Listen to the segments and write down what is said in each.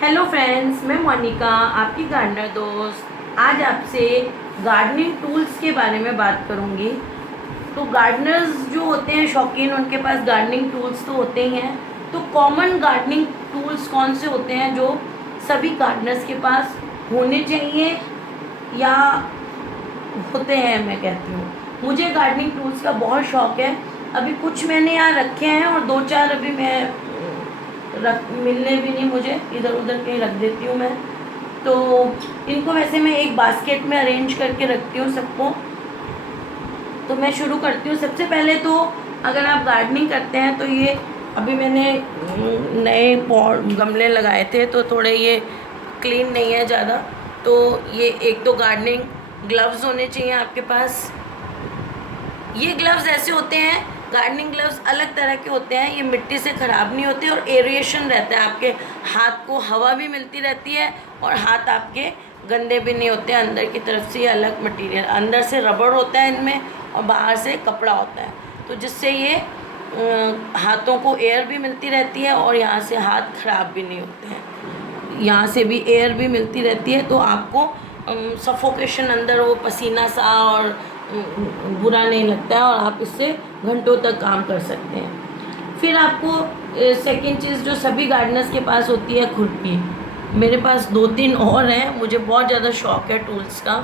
Hello friends, मैं मोनिका आपकी gardener दोस्त। आज आपसे गार्डनिंग टूल्स के बारे में बात करूंगी। तो गार्डनर्स जो होते हैं शौकीन, उनके पास गार्डनिंग टूल्स तो होते ही हैं। तो कॉमन गार्डनिंग टूल्स कौन से होते हैं जो सभी गार्डनर्स के पास होने चाहिए या होते हैं? मैं कहती हूँ मुझे गार्डनिंग टूल्स का बहुत शौक़ है। अभी कुछ मैंने यहाँ रखे हैं और दो चार अभी मैं मिलने भी नहीं, मुझे इधर उधर कहीं रख देती हूँ मैं। तो इनको वैसे मैं एक बास्केट में अरेंज करके रखती हूँ सबको। तो मैं शुरू करती हूँ। सबसे पहले तो अगर आप गार्डनिंग करते हैं तो ये अभी मैंने नए पॉट गमले लगाए थे तो थोड़े ये क्लीन नहीं है ज़्यादा। तो ये एक तो गार्डनिंग ग्लव्स होने चाहिए आपके पास। ये ग्लव्स ऐसे होते हैं, गार्डनिंग ग्लव्स अलग तरह के होते हैं। ये मिट्टी से ख़राब नहीं होते और एरिएशन रहता है, आपके हाथ को हवा भी मिलती रहती है और हाथ आपके गंदे भी नहीं होते। अंदर की तरफ से ये अलग मटेरियल, अंदर से रबड़ होता है इनमें और बाहर से कपड़ा होता है, तो जिससे ये हाथों को एयर भी मिलती रहती है और यहाँ से हाथ ख़राब भी नहीं होते हैं। यहाँ से भी एयर भी मिलती रहती है, तो आपको सफोकेशन अंदर वो पसीना सा और बुरा नहीं लगता है और आप इससे घंटों तक काम कर सकते हैं। फिर आपको सेकंड चीज़ जो सभी गार्डनर्स के पास होती है, खुरपी। मेरे पास दो तीन और हैं, मुझे बहुत ज़्यादा शौक़ है टूल्स का,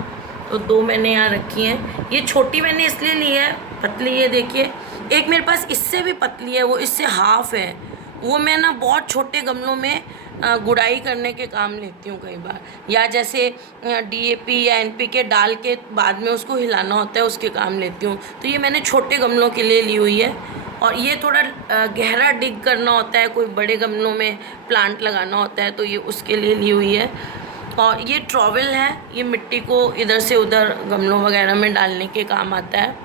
तो दो मैंने यहाँ रखी हैं। ये छोटी मैंने इसलिए ली है, पतली, ये देखिए। एक मेरे पास इससे भी पतली है, वो इससे हाफ है। वो मैं ना बहुत छोटे गमलों में गुड़ाई करने के काम लेती हूँ कई बार, या जैसे डीएपी या एनपीके डाल के बाद में उसको हिलाना होता है, उसके काम लेती हूँ। तो ये मैंने छोटे गमलों के लिए ली हुई है। और ये थोड़ा गहरा डिग करना होता है, कोई बड़े गमलों में प्लांट लगाना होता है, तो ये उसके लिए ली हुई है। और ये ट्रॉवेल है, ये मिट्टी को इधर से उधर गमलों वगैरह में डालने के काम आता है।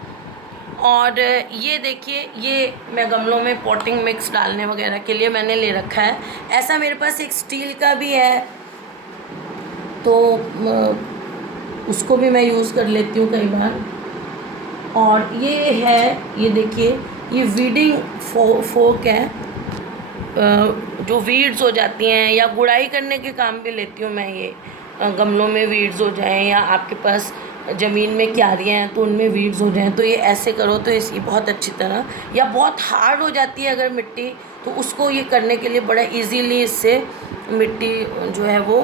और ये देखिए, ये मैं गमलों में पॉटिंग मिक्स डालने वगैरह के लिए मैंने ले रखा है। ऐसा मेरे पास एक स्टील का भी है, तो उसको भी मैं यूज़ कर लेती हूँ कई बार। और ये है, ये देखिए, ये वीडिंग फोक है, जो वीड्स हो जाती हैं या गुड़ाई करने के काम भी लेती हूँ मैं। ये गमलों में वीड्स हो जाएं या आपके पास ज़मीन में क्यारियाँ हैं तो उनमें वीड्स हो जाएं, तो ये ऐसे करो तो इसकी बहुत अच्छी तरह, या बहुत हार्ड हो जाती है अगर मिट्टी, तो उसको ये करने के लिए बड़ा इजीली इससे मिट्टी जो है वो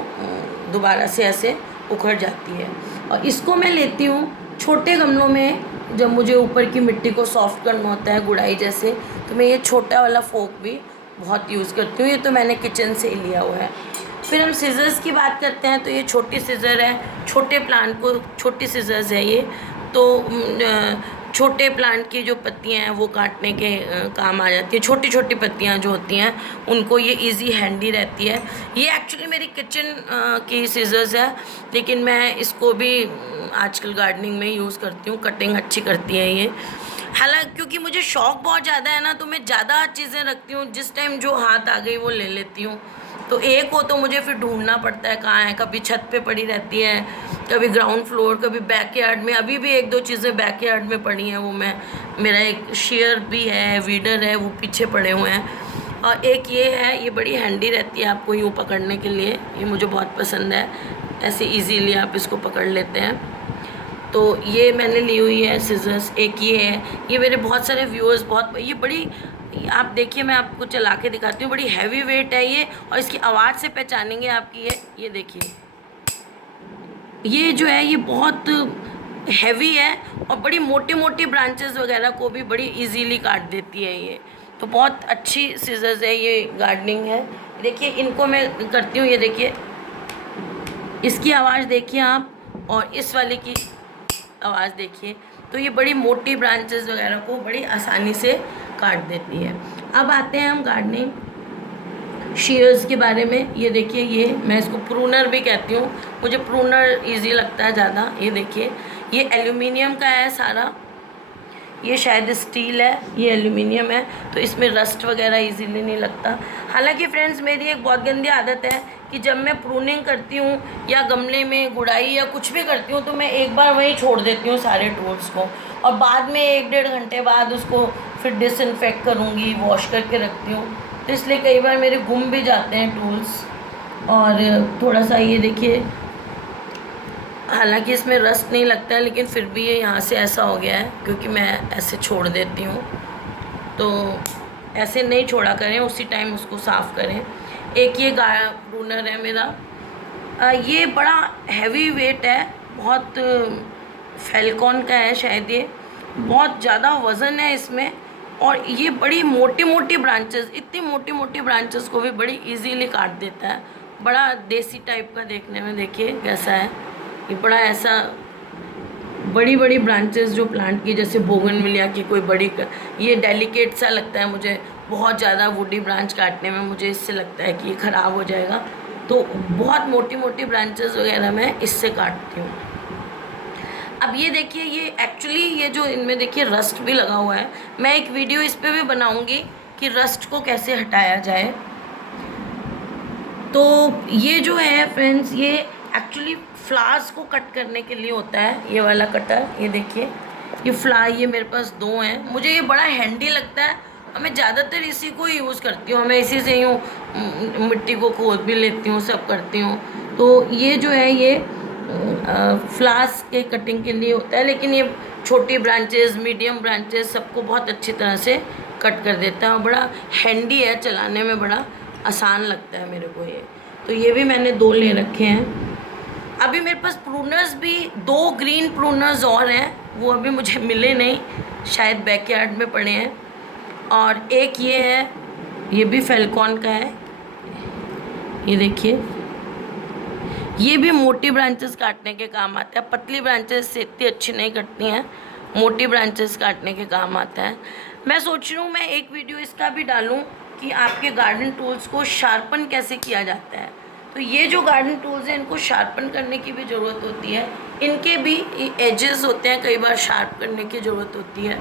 दोबारा से ऐसे उखड़ जाती है। और इसको मैं लेती हूँ छोटे गमलों में, जब मुझे ऊपर की मिट्टी को सॉफ्ट करना होता है गुड़ाई जैसे, तो मैं ये छोटा वाला फोक भी बहुत यूज़ करती हूँ। ये तो मैंने किचन से ही लिया हुआ है। फिर हम सीज़र्स की बात करते हैं, तो ये छोटी सीज़र है, छोटे प्लांट को छोटी सीज़र्स है ये। तो छोटे प्लांट की जो पत्तियां हैं वो काटने के काम आ जाती है। छोटी छोटी पत्तियां जो होती हैं उनको ये इजी हैंडी रहती है। ये एक्चुअली मेरी किचन की सीज़र्स है, लेकिन मैं इसको भी आजकल गार्डनिंग में यूज़ करती हूँ। कटिंग अच्छी करती है ये। हालांकि क्योंकि मुझे शौक़ बहुत ज़्यादा है ना, तो मैं ज़्यादा चीज़ें रखती हूँ, जिस टाइम जो हाथ आ गई वो ले लेती हूँ। तो एक हो तो मुझे फिर ढूंढना पड़ता है कहाँ है, कभी छत पे पड़ी रहती है, कभी ग्राउंड फ्लोर, कभी बैकयार्ड में। अभी भी एक दो चीज़ें बैकयार्ड में पड़ी हैं, वो मैं, मेरा एक शेयर भी है, वीडर है, वो पीछे पड़े हुए हैं। और एक ये है, ये बड़ी हैंडी रहती है आपको यूँ पकड़ने के लिए, ये मुझे बहुत पसंद है, ऐसे ईजीली आप इसको पकड़ लेते हैं। तो ये मैंने ली हुई है सीज़र्स। एक ये है, ये मेरे बहुत सारे व्यूअर्स बहुत, ये बड़ी, आप देखिए मैं आपको चला के दिखाती हूँ, बड़ी हैवी वेट है ये, और इसकी आवाज़ से पहचानेंगे आपकी। ये देखिए, ये जो है ये बहुत हैवी है और बड़ी मोटी मोटी ब्रांचेस वगैरह को भी बड़ी इजीली काट देती है ये। तो बहुत अच्छी सीज़र्स है ये, गार्डनिंग है। देखिए इनको मैं करती हूँ, ये देखिए, इसकी आवाज़ देखिए आप, और इस वाले की आवाज़ देखिए। तो ये बड़ी मोटी ब्रांचेस वगैरह को बड़ी आसानी से काट देती है। अब आते हैं हम गार्डनिंग शेयर्स के बारे में। ये देखिए, ये मैं इसको प्रूनर भी कहती हूँ, मुझे प्रूनर इजी लगता है ज़्यादा। ये देखिए, ये एल्यूमिनियम का है सारा, ये शायद स्टील है, ये एल्यूमिनियम है, तो इसमें रस्ट वगैरह इजीली नहीं लगता। हालांकि फ्रेंड्स, मेरी एक बहुत गंदी आदत है कि जब मैं प्रूनिंग करती हूँ या गमले में गुड़ाई या कुछ भी करती हूँ, तो मैं एक बार वहीं छोड़ देती हूँ सारे टूल्स को, और बाद में 1-1.5 घंटे बाद उसको फिर डिसइंफेक्ट करूँगी, वॉश करके रखती हूँ। तो इसलिए कई बार मेरे गुम भी जाते हैं टूल्स। और थोड़ा सा ये देखिए, हालांकि इसमें रस्ट नहीं लगता है, लेकिन फिर भी ये यहाँ से ऐसा हो गया है क्योंकि मैं ऐसे छोड़ देती हूँ। तो ऐसे नहीं छोड़ा करें, उसी टाइम उसको साफ़ करें। एक ये ब्रूनर है मेरा, ये बड़ा हैवी वेट है, बहुत फेल्कॉन का है शायद, ये बहुत ज़्यादा वज़न है इसमें। और ये बड़ी मोटी मोटी ब्रांचेस, इतनी मोटी मोटी ब्रांचेस को भी बड़ी इजीली काट देता है। बड़ा देसी टाइप का देखने में, देखिए कैसा है ये, बड़ा ऐसा बड़ी बड़ी ब्रांचेस जो प्लांट की, जैसे बोगनविलिया की कोई बड़ी ये डेलिकेट सा लगता है मुझे। बहुत ज़्यादा वुडी ब्रांच काटने में मुझे इससे लगता है कि ये ख़राब हो जाएगा, तो बहुत मोटी मोटी ब्रांचेस वगैरह मैं इससे काटती हूँ। अब ये देखिए, ये एक्चुअली ये जो इनमें देखिए रस्ट भी लगा हुआ है। मैं एक वीडियो इस पर भी बनाऊँगी कि रस्ट को कैसे हटाया जाए। तो ये जो है फ्रेंड्स, ये एक्चुअली फ्लावर्स को कट करने के लिए होता है, ये वाला कटर। ये देखिए, ये ये मेरे पास 2 हैं। मुझे ये बड़ा हैंडी लगता है और मैं ज़्यादातर इसी को यूज़ करती हूँ। मैं इसी से यूँ मिट्टी को खोद भी लेती हूँ, सब करती हूँ। तो ये जो है ये फ्लावर्स के कटिंग के लिए होता है, लेकिन ये छोटी ब्रांचेस, मीडियम ब्रांचेस सबको बहुत अच्छी तरह से कट कर देता है और बड़ा हैंडी है, चलाने में बड़ा आसान लगता है मेरे को ये। तो ये भी मैंने 2 ले रखे हैं। अभी मेरे पास प्रूनर्स भी 2 ग्रीन प्रूनर्स और हैं, वो अभी मुझे मिले नहीं, शायद बैकयार्ड में पड़े हैं। और एक ये है, ये भी फेल्कॉन का है। ये देखिए, ये भी मोटी ब्रांचेस काटने के काम आता है। पतली ब्रांचेस से इतनी अच्छी नहीं कटती हैं, मोटी ब्रांचेस काटने के काम आता है। मैं सोच रही हूँ मैं एक वीडियो इसका भी डालूँ कि आपके गार्डन टूल्स को शार्पन कैसे किया जाता है। तो ये जो गार्डन टूल्स हैं, इनको शार्पन करने की भी ज़रूरत होती है, इनके भी एजेस होते हैं, कई बार शार्प करने की ज़रूरत होती है।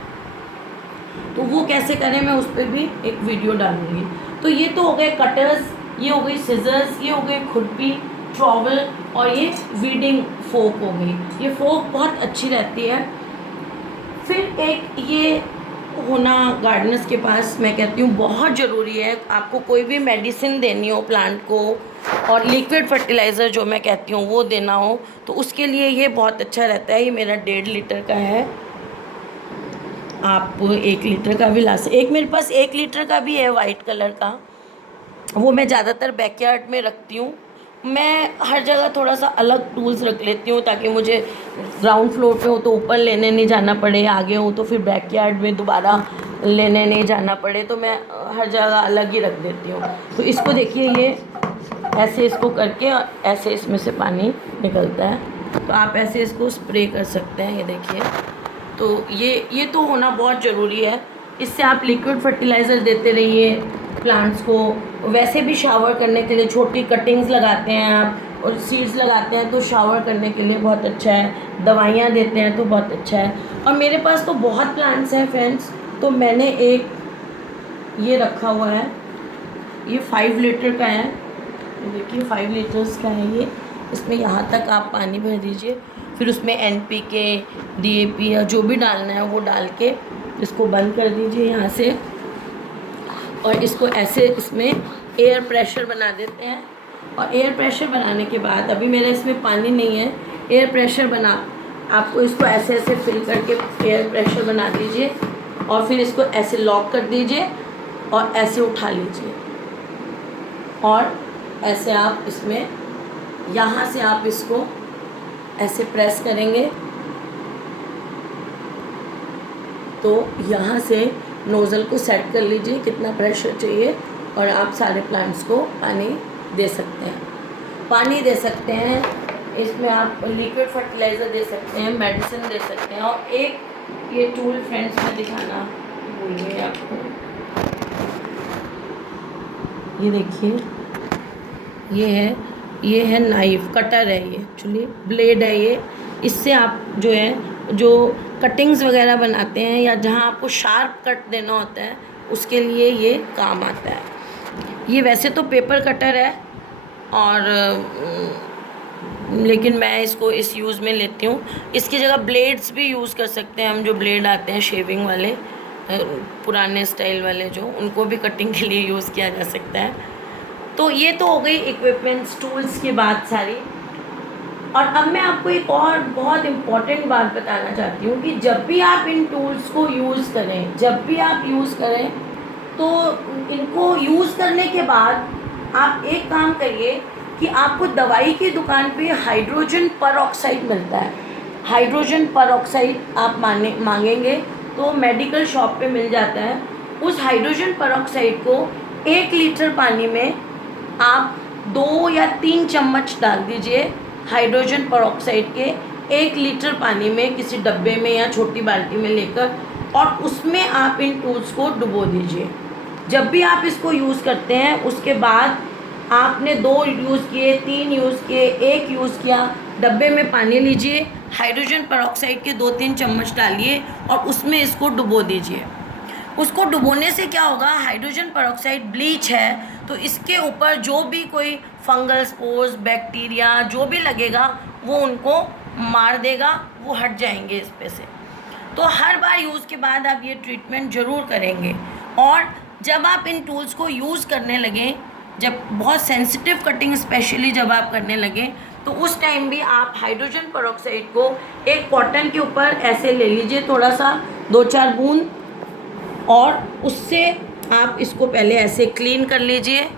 तो वो कैसे करें, मैं उस पर भी एक वीडियो डालूँगी। तो ये तो हो गए कटर्स, ये हो गई सिजर्स, ये हो गई खुरपी, ट्रॉवल, और ये वीडिंग फोक हो गई। ये फोक बहुत अच्छी रहती है। फिर एक ये होना गार्डनर्स के पास, मैं कहती हूँ बहुत ज़रूरी है। आपको कोई भी मेडिसिन देनी हो प्लांट को, और लिक्विड फर्टिलाइज़र जो मैं कहती हूँ वो देना हो, तो उसके लिए ये बहुत अच्छा रहता है। ये मेरा 1.5 लीटर का है, आप 1 लीटर का भी ला सकते। एक मेरे पास 1 लीटर का भी है वाइट कलर का, वो मैं ज़्यादातर बैकयार्ड में रखती हूँ। मैं हर जगह थोड़ा सा अलग टूल्स रख लेती हूँ, ताकि मुझे ग्राउंड फ्लोर पे हो तो ऊपर लेने नहीं जाना पड़े, आगे हो तो फिर बैकयार्ड में दोबारा लेने नहीं जाना पड़े, तो मैं हर जगह अलग ही रख देती हूँ। तो इसको देखिए, ये ऐसे इसको करके और ऐसे इसमें से पानी निकलता है, तो आप ऐसे इसको स्प्रे कर सकते हैं। ये देखिए, तो ये तो होना बहुत ज़रूरी है। इससे आप लिक्विड फर्टिलाइज़र देते रहिए प्लांट्स को। वैसे भी शावर करने के लिए छोटी कटिंग्स लगाते हैं आप, और सीड्स लगाते हैं तो शावर करने के लिए बहुत अच्छा है। दवाइयाँ देते हैं तो बहुत अच्छा है। और मेरे पास तो बहुत प्लांट्स हैं फ्रेंड्स, तो मैंने एक ये रखा हुआ है, ये 5 लीटर का है। देखिए 5 लीटर्स का है ये। इसमें यहाँ तक आप पानी भर दीजिए, फिर उसमें NPK, DAP या जो भी डालना है वो डाल के इसको बंद कर दीजिए यहाँ से, और इसको ऐसे इसमें एयर प्रेशर बना देते हैं। और एयर प्रेशर बनाने के बाद, अभी मेरा इसमें पानी नहीं है, एयर प्रेशर बना, आपको इसको ऐसे ऐसे फिल करके एयर प्रेशर बना दीजिए, और फिर इसको ऐसे लॉक कर दीजिए और ऐसे उठा लीजिए, और ऐसे आप इसमें यहाँ से आप इसको ऐसे प्रेस करेंगे तो यहाँ से नोज़ल को सेट कर लीजिए कितना प्रेशर चाहिए, और आप सारे प्लांट्स को पानी दे सकते हैं। पानी दे सकते हैं, इसमें आप लिक्विड फर्टिलाइज़र दे सकते हैं, मेडिसिन दे सकते हैं। और एक ये टूल फ्रेंड्स में दिखाना भूल गई आपको, ये देखिए, ये है नाइफ, कटर है, ये एक्चुअली ब्लेड है ये। इससे आप जो है, जो कटिंग्स वगैरह बनाते हैं या जहाँ आपको शार्प कट देना होता है, उसके लिए ये काम आता है। ये वैसे तो पेपर कटर है, और लेकिन मैं इसको इस यूज़ में लेती हूँ। इसकी जगह ब्लेड्स भी यूज़ कर सकते हैं हम, जो ब्लेड आते हैं शेविंग वाले, पुराने स्टाइल वाले जो, उनको भी कटिंग के लिए यूज़ किया जा सकता है। तो ये तो हो गई इक्विपमेंट्स टूल्स की बात सारी। और अब मैं आपको एक और बहुत इम्पॉर्टेंट बात बताना चाहती हूँ कि जब भी आप इन टूल्स को यूज़ करें, जब भी आप यूज़ करें, तो इनको यूज़ करने के बाद आप एक काम करिए कि आपको दवाई की दुकान पे हाइड्रोजन परऑक्साइड मिलता है। हाइड्रोजन परऑक्साइड आप मांगेंगे तो मेडिकल शॉप पे मिल जाता है। उस हाइड्रोजन परऑक्साइड को 1 लीटर पानी में आप 2 या 3 चम्मच डाल दीजिए। हाइड्रोजन परऑक्साइड के 1 लीटर पानी में किसी डब्बे में या छोटी बाल्टी में लेकर, और उसमें आप इन टूल्स को डुबो दीजिए। जब भी आप इसको यूज़ करते हैं, उसके बाद आपने 2 यूज़ किए, 3 यूज़ किए, 1 यूज़ किया, डब्बे में पानी लीजिए, हाइड्रोजन परऑक्साइड के 2-3 चम्मच डालिए और उसमें इसको डुबो दीजिए। उसको डुबोने से क्या होगा, हाइड्रोजन परऑक्साइड ब्लीच है, तो इसके ऊपर जो भी कोई फंगल स्पोर्स, बैक्टीरिया जो भी लगेगा वो उनको मार देगा, वो हट जाएंगे इस पे से। तो हर बार यूज़ के बाद आप ये ट्रीटमेंट ज़रूर करेंगे। और जब आप इन टूल्स को यूज़ करने लगें, जब बहुत सेंसिटिव कटिंग स्पेशली जब आप करने लगें, तो उस टाइम भी आप हाइड्रोजन परऑक्साइड को एक कॉटन के ऊपर ऐसे ले लीजिए, थोड़ा सा 2-4 बूंद, और उससे आप इसको पहले ऐसे क्लीन कर लीजिए।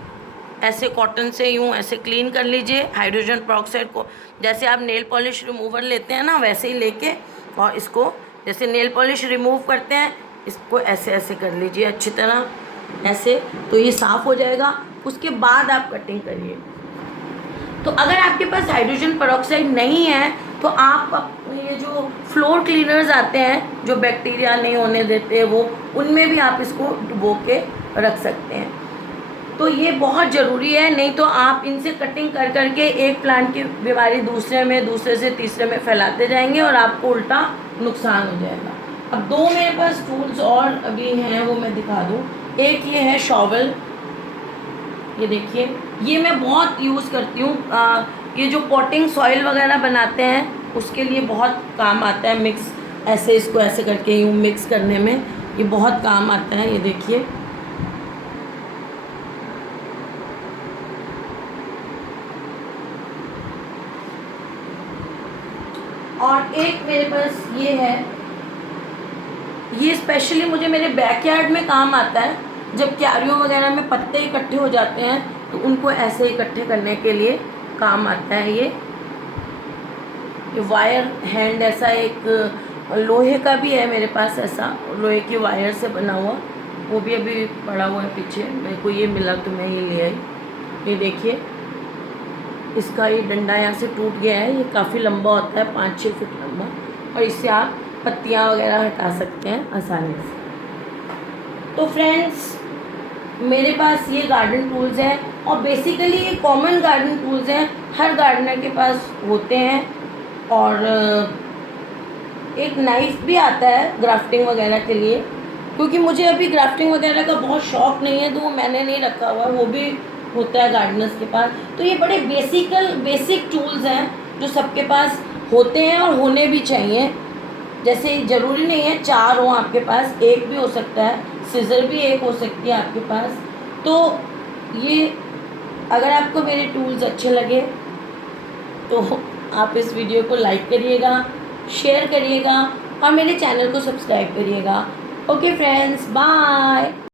ऐसे कॉटन से यूँ ऐसे क्लीन कर लीजिए हाइड्रोजन परऑक्साइड को। जैसे आप नेल पॉलिश रिमूवर लेते हैं ना, वैसे ही लेके, और इसको जैसे नेल पॉलिश रिमूव करते हैं, इसको ऐसे ऐसे कर लीजिए अच्छी तरह, ऐसे, तो ये साफ़ हो जाएगा। उसके बाद आप कटिंग करिए। तो अगर आपके पास हाइड्रोजन परऑक्साइड नहीं है, तो आप ये जो फ्लोर क्लीनर्स आते हैं जो बैक्टीरिया नहीं होने देते, वो उनमें भी आप इसको डुबो के रख सकते हैं। तो ये बहुत ज़रूरी है, नहीं तो आप इनसे कटिंग कर करके एक प्लांट की बीमारी दूसरे में, दूसरे से तीसरे में फैलाते जाएंगे और आपको उल्टा नुकसान हो जाएगा। अब 2 मेरे पास टूल्स और अभी हैं, वो मैं दिखा दूँ। एक ये है शॉवल, ये देखिए, ये मैं बहुत यूज़ करती हूँ। ये जो पॉटिंग सॉइल वगैरह बनाते हैं उसके लिए बहुत काम आता है। मिक्स ऐसे, इसको ऐसे करके यूँ मिक्स करने में ये बहुत काम आता है। ये देखिए, और एक मेरे पास ये है, ये स्पेशली मुझे मेरे बैकयार्ड में काम आता है। जब क्यारियों वगैरह में पत्ते इकट्ठे हो जाते हैं तो उनको ऐसे इकट्ठे करने के लिए काम आता है। ये वायर हैंड, ऐसा एक लोहे का भी है मेरे पास, ऐसा लोहे की वायर से बना हुआ, वो भी अभी पड़ा हुआ है पीछे, मेरे को ये मिला तो मैं ये ले आई। ये देखिए, इसका ये डंडा यहाँ से टूट गया है, ये काफ़ी लंबा होता है, 5-6 फुट लंबा, और इससे आप पत्तियाँ वगैरह हटा सकते हैं आसानी से। तो फ्रेंड्स, मेरे पास ये गार्डन टूल्स हैं, और बेसिकली ये कॉमन गार्डन टूल्स हैं, हर गार्डनर के पास होते हैं। और एक नाइफ़ भी आता है ग्राफ्टिंग वगैरह के लिए, क्योंकि मुझे अभी ग्राफ्टिंग वगैरह का बहुत शौक़ नहीं है, तो वो मैंने नहीं रखा हुआ, वो भी होता है गार्डनर्स के पास। तो ये बड़े बेसिक टूल्स हैं जो सबके पास होते हैं और होने भी चाहिए। जैसे ज़रूरी नहीं है 4 हो आपके पास, 1 भी हो सकता है, सिज़र भी 1 हो सकती है आपके पास। तो ये, अगर आपको मेरे टूल्स अच्छे लगे तो आप इस वीडियो को लाइक करिएगा, शेयर करिएगा और मेरे चैनल को सब्सक्राइब करिएगा। Okay friends, bye.